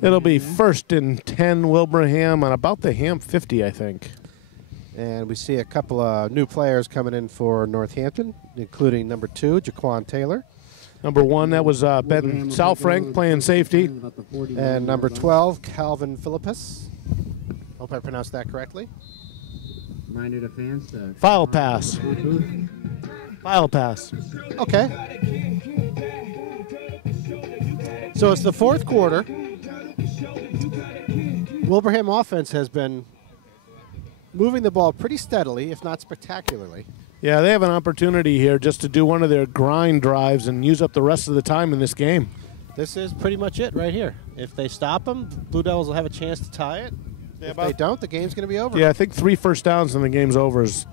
It'll be 1st and 10 Wilbraham on about the Ham 50, I think. And we see a couple of new players coming in for Northampton, including number 2, Jaquan Taylor. Number 1, that was Ben Salfrank playing safety. And number 12, Calvin Philippus. Hope I pronounced that correctly. Reminder to fans. File pass. File pass. Okay. So it's the 4th quarter. Wilbraham offense has been moving the ball pretty steadily, if not spectacularly. Yeah, they have an opportunity here just to do one of their grind drives and use up the rest of the time in this game. This is pretty much it right here. If they stop them, Blue Devils will have a chance to tie it. If they don't, the game's going to be over. Yeah, I think 3 first downs and the game's over is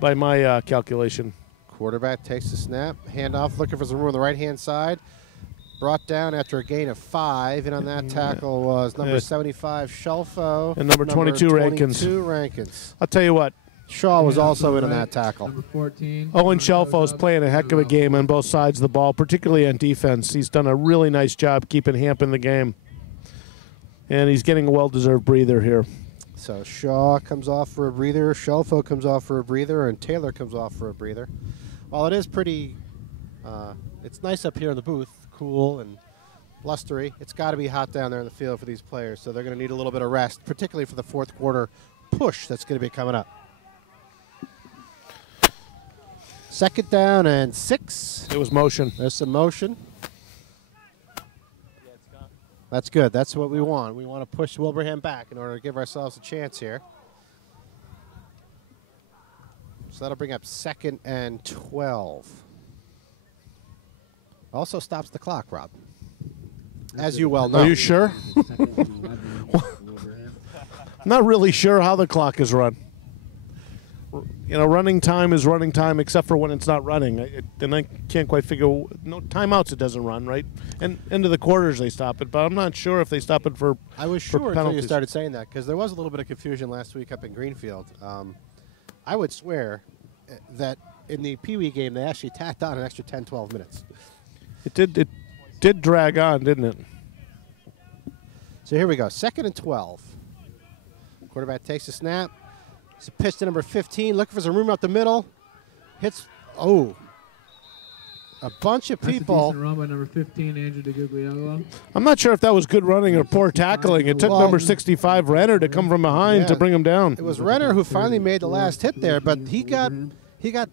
by my calculation. Quarterback takes the snap, handoff, looking for some room on the right-hand side. Brought down after a gain of 5, and on that tackle was number 75, Shelfo. And number 22, Rankins. I'll tell you what. Shaw was also in on that tackle. Number 14. Owen Shelfo's playing a heck of a game on both sides of the ball, particularly on defense. He's done a really nice job keeping Hamp in the game. And he's getting a well-deserved breather here. So Shaw comes off for a breather, Shelfo comes off for a breather, and Taylor comes off for a breather. While it is pretty, it's nice up here in the booth, cool and blustery, it's got to be hot down there in the field for these players, so they're going to need a little bit of rest, particularly for the 4th quarter push that's going to be coming up. 2nd down and 6. It was motion. There's some motion. That's good. That's what we want. We want to push Wilbraham back in order to give ourselves a chance here. So that'll bring up 2nd and 12. Also stops the clock, Rob. As you well know. Are you sure? Not really sure how the clock is run. You know, running time is running time except for when it's not running. And I can't quite figure, no timeouts it doesn't run, right? And into the quarters they stop it, but I'm not sure if they stop it for I was sure until you started saying that, because there was a little bit of confusion last week up in Greenfield. I would swear that in the PeeWee game they actually tacked on an extra 10, 12 minutes. It did drag on, didn't it? So here we go, 2nd and 12. Quarterback takes the snap. It's a pitch to number 15, looking for some room out the middle. Hits, a bunch of people. That's a decent run by number 15, Andrew DeGugliello. I'm not sure if that was good running or poor tackling. It took number 65, Renner, to come from behind to bring him down. It was Renner who finally made the last hit there, but he got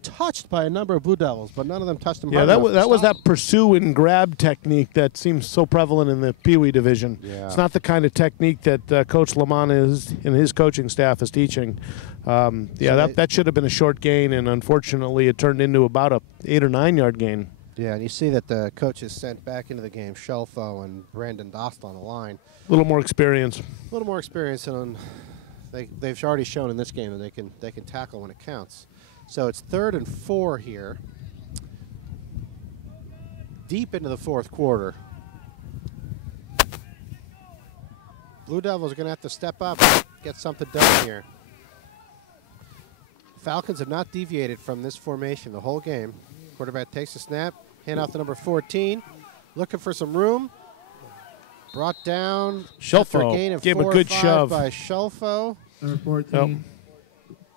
touched by a number of Blue Devils, but none of them touched him. Yeah, that was that pursue and grab technique that seems so prevalent in the PeeWee division. Yeah. It's not the kind of technique that Coach Lamont and his coaching staff is teaching. That should have been a short gain, and unfortunately it turned into about a 8 or 9 yard gain. Yeah, and you see that the coaches sent back into the game Shelfo and Brandon Dost on the line. A little more experience. A little more experience, and they've already shown in this game that they can tackle when it counts. So it's 3rd and 4 here. Deep into the 4th quarter. Blue Devils are going to have to step up, get something done here. Falcons have not deviated from this formation the whole game. Quarterback takes a snap, hand off to number 14, looking for some room. Brought down after a gain of gave 4 a good or 5 shove by Shelfo. Number 14,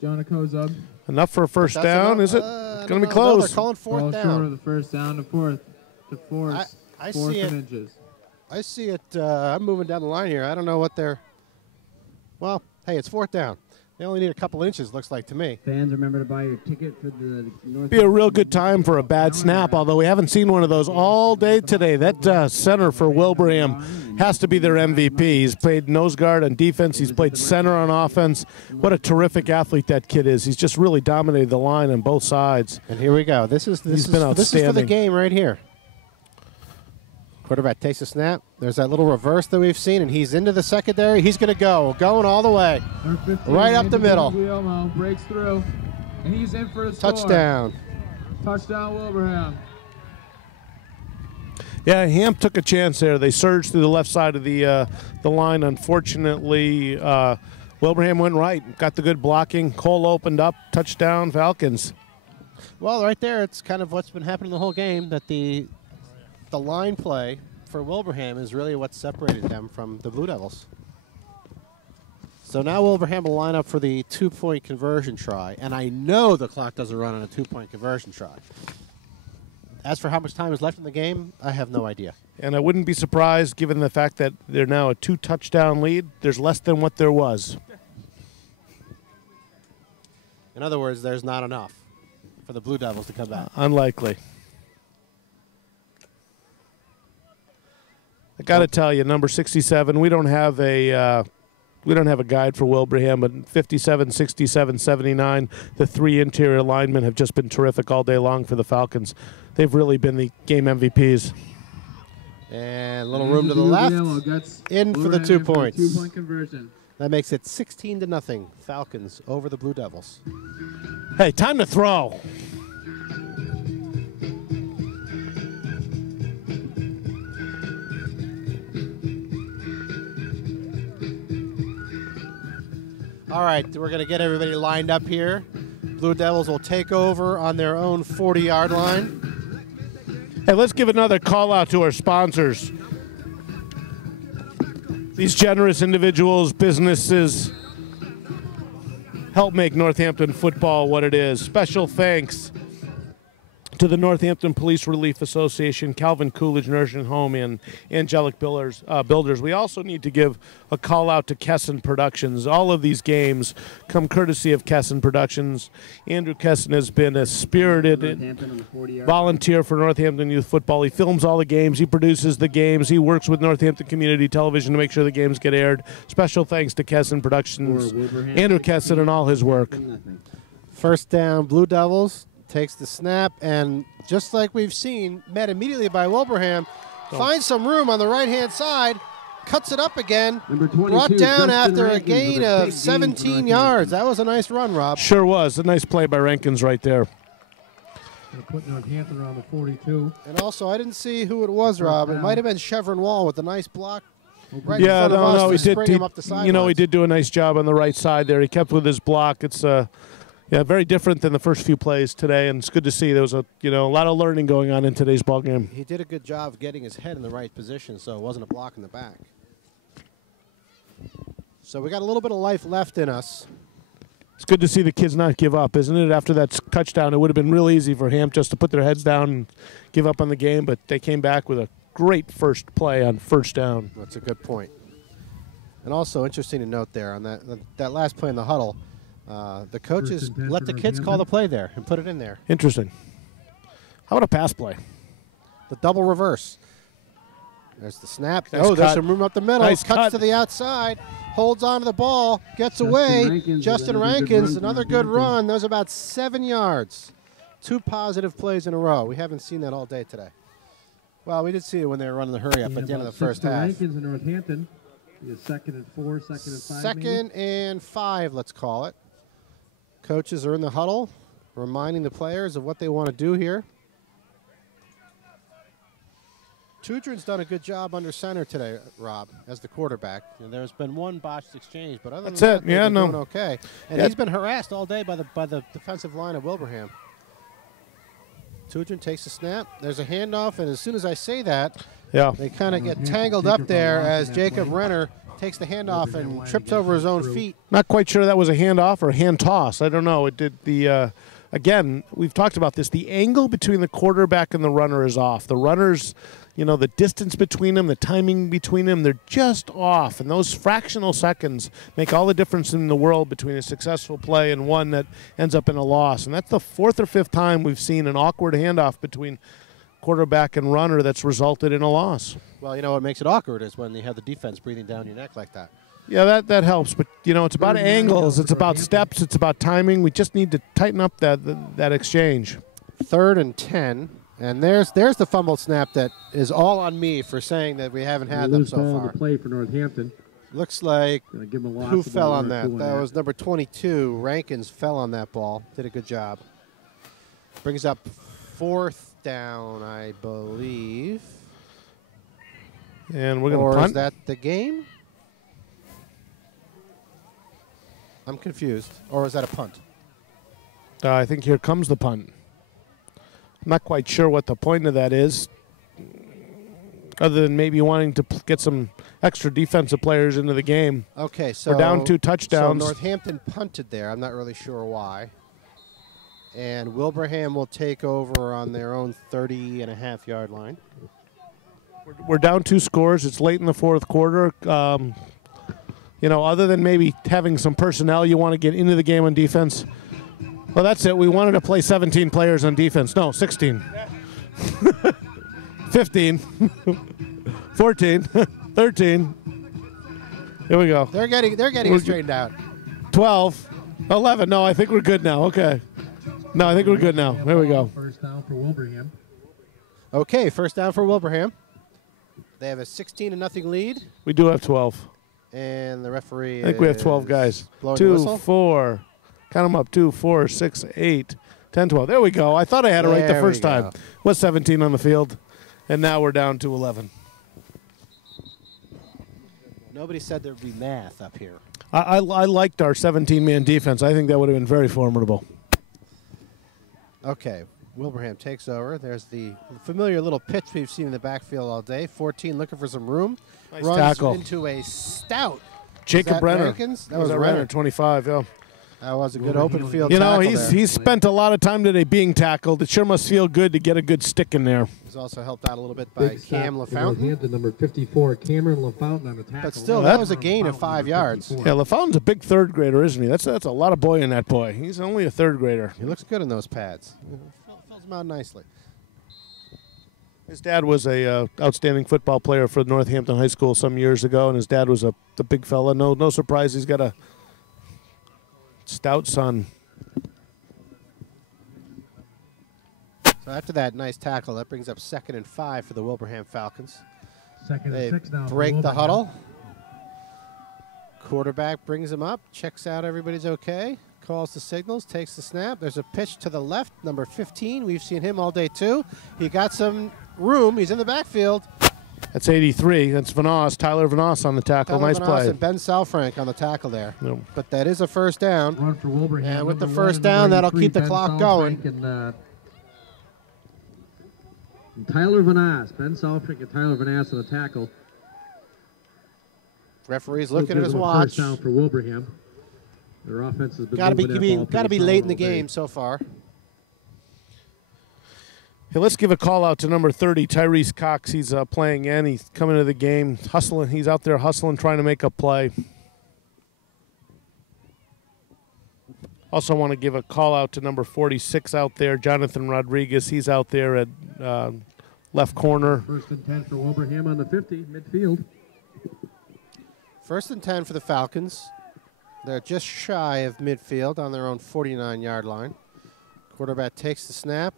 Jonah Kozub. Enough for a first down, enough? is it? No, Going to be they're close. calling fourth Ball down. short of the first down to fourth. To fourth. I Fourth see it. and inches. I see it. I'm moving down the line here. I don't know what they're. Well, hey, it's fourth down. They only need a couple inches, looks like to me. Fans, remember to buy your ticket for the North. Be a real good time for a bad snap, although we haven't seen one of those all day today. That center for Wilbraham has to be their MVP. He's played nose guard on defense. He's played center on offense. What a terrific athlete that kid is. He's just really dominated the line on both sides. And here we go. This is been outstanding. This is for the game right here. Quarterback takes a snap. There's that little reverse that we've seen, and he's into the secondary. He's going to go, going all the way, right up the middle. Guillermo breaks through, and he's in for the score. Touchdown. Touchdown, Wilbraham. Yeah, Ham took a chance there. They surged through the left side of the line. Unfortunately, Wilbraham went right, got the good blocking. Cole opened up, touchdown, Falcons. Well, right there, it's kind of what's been happening the whole game, that the line play for Wilbraham is really what separated them from the Blue Devils. So now Wilbraham will line up for the 2-point conversion try, and I know the clock doesn't run on a 2-point conversion try. As for how much time is left in the game, I have no idea. And I wouldn't be surprised, given the fact that they're now a 2-touchdown lead. There's less than what there was. In other words, there's not enough for the Blue Devils to come back. Unlikely. I got to tell you, number 67. We don't have a guide for Wilbraham, but 57, 67, 79. The 3 interior linemen have just been terrific all day long for the Falcons. They've really been the game MVPs. And a little room to the left. In for the 2 points. 2-point conversion. That makes it 16-0. Falcons over the Blue Devils. Hey, time to throw. All right, we're going to get everybody lined up here. Blue Devils will take over on their own 40-yard line. Hey, let's give another call out to our sponsors. These generous individuals, businesses, help make Northampton football what it is. Special thanks to the Northampton Police Relief Association, Calvin Coolidge Nursing Home, and Angelic Builders. We also need to give a call out to Kesson Productions. All of these games come courtesy of Kesson Productions. Andrew Kesson has been a spirited volunteer for Northampton Youth Football. He films all the games. He produces the games. He works with Northampton Community Television to make sure the games get aired. Special thanks to Kesson Productions, Andrew Kesson, and all his work. First down, Blue Devils. Takes the snap, and just like we've seen, met immediately by Wilbraham, finds some room on the right-hand side, cuts it up again, brought down after a gain of 17 yards. That was a nice run, Rob. Sure was. A nice play by Rankins right there. Putting Northampton around the 42. And also, I didn't see who it was, Rob. It might have been Chevron Wall with a nice block right yeah, in front of us he to did. spring him up the sidelines. He did do a nice job on the right side there. He kept with his block. It's very different than the first few plays today, and it's good to see. There was a lot of learning going on in today's ball game. He did a good job of getting his head in the right position, so it wasn't a block in the back. So we got a little bit of life left in us. It's good to see the kids not give up, isn't it? After that touchdown, it would have been real easy for Ham just to put their heads down and give up on the game, but they came back with a great first play on first down. That's a good point. And also interesting to note there on that last play in the huddle, the coaches let the kids call the play there and put it in there. Interesting. How about a pass play? The double reverse. There's the snap. Nice there's some room up the middle. Nice Cuts cut. to the outside. Holds on to the ball. Gets away. Justin Rankins, another good run. That was about 7 yards. 2 positive plays in a row. We haven't seen that all day today. Well, we did see it when they were running the hurry up at the end of the first half. Rankins in Northampton. Second and 4, second and 5. Second and 5, let's call it. Coaches are in the huddle, reminding the players of what they want to do here. Tudrin's done a good job under center today, Rob, as the quarterback. And there's been one botched exchange, but other than that, they've been doing okay. And he's been harassed all day by the defensive line of Wilbraham. Tudrin takes a snap. There's a handoff, and as soon as I say that, they kind of get tangled up there as Jacob Renner takes the handoff and trips over his own feet. Not quite sure that was a handoff or a hand toss. I don't know. It did the. Again, we've talked about this. The angle between the quarterback and the runner is off. The runners, the distance between them, the timing between them, they're just off. And those fractional seconds make all the difference in the world between a successful play and one that ends up in a loss. And that's the fourth or fifth time we've seen an awkward handoff between quarterback and runner that's resulted in a loss. Well, what makes it awkward is when you have the defense breathing down your neck like that. Yeah, that helps. But, it's about angles. It's about steps. It's about timing. We just need to tighten up that exchange. 3rd and 10. And there's the fumbled snap that is all on me for saying that we haven't had them so far. To play for Northampton. Looks like who fell on that? That was number 22. Rankins fell on that ball. Did a good job. Brings up 4th down, I believe. And we're going to punt. Or is that the game? I'm confused. Or is that a punt? I think here comes the punt. I'm not quite sure what the point of that is, other than maybe wanting to get some extra defensive players into the game. Okay, so we're down 2 touchdowns. So Northampton punted there. I'm not really sure why. And Wilbraham will take over on their own 30.5-yard line. We're down 2 scores. It's late in the 4th quarter. Other than maybe having some personnel you want to get into the game on defense. Well, that's it. We wanted to play 17 players on defense. No, 16. 15. 14. 13. Here we go. They're getting it straightened out. 12. 11. No, I think we're good now. Okay. No, I think we're good now. There we go. First down for Wilbraham. Okay, first down for Wilbraham. They have a 16-0 lead. We do have 12. And the referee I think we have 12 guys. 2, 4. Count them up. 2, 4, 6, 8, 10, 12. There we go. I thought I had it right the first time. Was 17 on the field. And now we're down to 11. Nobody said there would be math up here. I liked our 17-man defense. I think that would have been very formidable. Okay. Wilbraham takes over. There's the familiar little pitch we've seen in the backfield all day. 14 looking for some room. Nice runs tackle. Into a stout. Jacob Renner. That was Renner. 25, yeah. That was a good open field tackle he's spent a lot of time today being tackled. It sure must feel good to get a good stick in there. He's also helped out a little bit by Cam LaFountain. Number 54, Cameron LaFountain on the tackle. But still, that was a gain of 5 yards. Yeah, LaFountain's a big 3rd grader, isn't he? That's a lot of boy in that boy. He's only a 3rd grader. He looks good in those pads. Fills him out nicely. His dad was a outstanding football player for Northampton High School some years ago, and his dad was a big fella. No surprise he's got a stout son. So after that nice tackle, that brings up 2nd and 5 for the Wilbraham Falcons. 2nd and 6 now. Break the huddle. Quarterback brings him up, checks out everybody's okay, calls the signals, takes the snap. There's a pitch to the left, number 15. We've seen him all day too. He got some room. He's in the backfield. That's 83. That's Vanoss, Tyler Vanoss on the tackle. Nice play. And Ben Salfrank on the tackle there. Yep. But that is a first down. Run for Wilbraham. And with the first down, that'll keep the clock going. And Tyler Vanoss, Ben Salfrank and Tyler Vanoss on the tackle. Referee's looking at his watch. First down for Wilbraham. Their offense has been got to be late in the game so far. Hey, let's give a call out to number 30, Tyrese Cox. He's playing in. He's coming to the game, hustling. He's out there hustling, trying to make a play. Also want to give a call out to number 46 out there, Jonathan Rodriguez. He's out there at left corner. 1st and 10 for Wilbraham on the 50, midfield. 1st and 10 for the Falcons. They're just shy of midfield on their own 49-yard line. Quarterback takes the snap.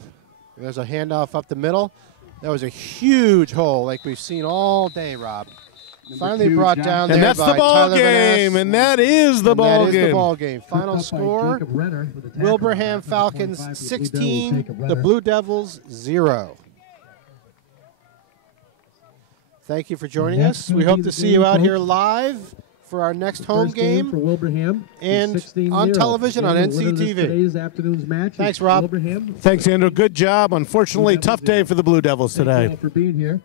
There's a handoff up the middle. That was a huge hole like we've seen all day, Rob. Finally brought down there by And that's the ball game. And that is the ball game. That is the ball game. Final score, Wilbraham Falcons 16, the Blue Devils 0. Thank you for joining Next us. gonna We be hope the to see game, you out folks. here live for our next home First game for game Wilbraham and is 16-0. on television on And the winner of NCTV. Today's afternoon's match. Thanks, is Rob. Wilbraham. Thanks, Andrew. Good job. Unfortunately, Blue Devils tough day for the Blue Devils Thank you today. all for being here.